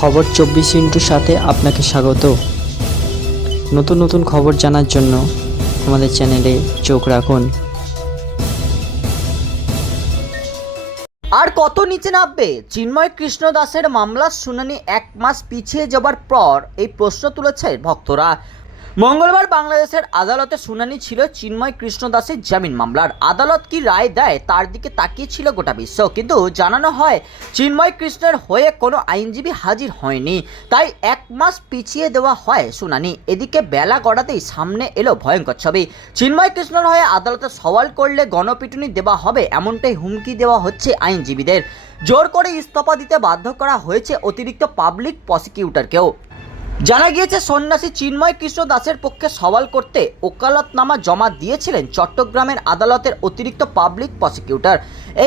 খবর চব্বিশ ইন্টুর সাথে আপনাকে স্বাগত। নতুন নতুন খবর জানার জন্য আমাদের চ্যানেলে চোখ রাখুন। আর কত নিচে নামবে? চিন্ময় কৃষ্ণ দাসের মামলার শুনানি এক মাস পিছিয়ে যাবার পর এই প্রশ্ন তুলেছে ভক্তরা। মঙ্গলবার বাংলাদেশের আদালতে শুনানি ছিল চিন্ময় কৃষ্ণ দাসের জামিন মামলার। আদালত কি রায় দেয় তার দিকে তাকিয়ে ছিল গোটা বিশ্ব, কিন্তু জানানো হয় চিন্ময় কৃষ্ণের হয়ে কোনো আইনজীবী হাজির হয়নি, তাই এক মাস পিছিয়ে দেওয়া হয় শুনানি। এদিকে বেলা গড়াতেই সামনে এলো ভয়ঙ্কর ছবি। চিন্ময় কৃষ্ণর হয়ে আদালতে সওয়াল করলে গণপিটুনি দেওয়া হবে, এমনটাই হুমকি দেওয়া হচ্ছে আইনজীবীদের। জোর করে ইস্তফা দিতে বাধ্য করা হয়েছে অতিরিক্ত পাবলিক প্রসিকিউটরকেও। জানা গিয়েছে, সন্ন্যাসী চিন্ময় কৃষ্ণ দাসের পক্ষে সওয়াল করতে ওকালতনামা জমা দিয়েছিলেন চট্টগ্রামের আদালতের অতিরিক্ত পাবলিক প্রসিকিউটর।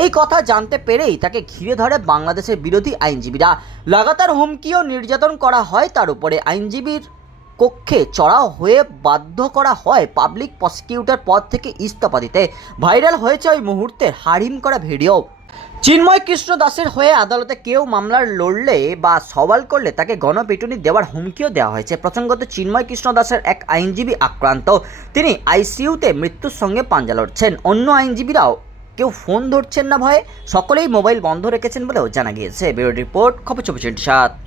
এই কথা জানতে পেরেই তাকে ঘিরে ধরে বাংলাদেশের বিরোধী আইনজীবীরা। লাগাতার হুমকি ও নির্যাতন করা হয় তার উপরে। আইনজীবীর কক্ষে চড়াও হয়ে বাধ্য করা হয় পাবলিক প্রসিকিউটর পদ থেকে ইস্তফা দিতে। ভাইরাল হয়েছে ওই মুহূর্তের হারিম করা ভিডিও। চিন্ময় কৃষ্ণ দাসের হয়ে আদালতে কেউ মামলার লড়লে বা সওয়াল করলে তাকে গণপিটুনি দেওয়ার হুমকিও দেওয়া হয়েছে। প্রসঙ্গত, চিন্ময় কৃষ্ণ দাসের এক আইনজীবী আক্রান্ত। তিনি আইসিইউতে মৃত্যুর সঙ্গে পাঞ্জা লড়ছেন। অন্য আইনজীবীরাও কেউ ফোন ধরছেন না ভয়ে। সকলেই মোবাইল বন্ধ রেখেছেন বলেও জানা গিয়েছে। ব্যুরো রিপোর্ট, খবর চব্বিশ সাত।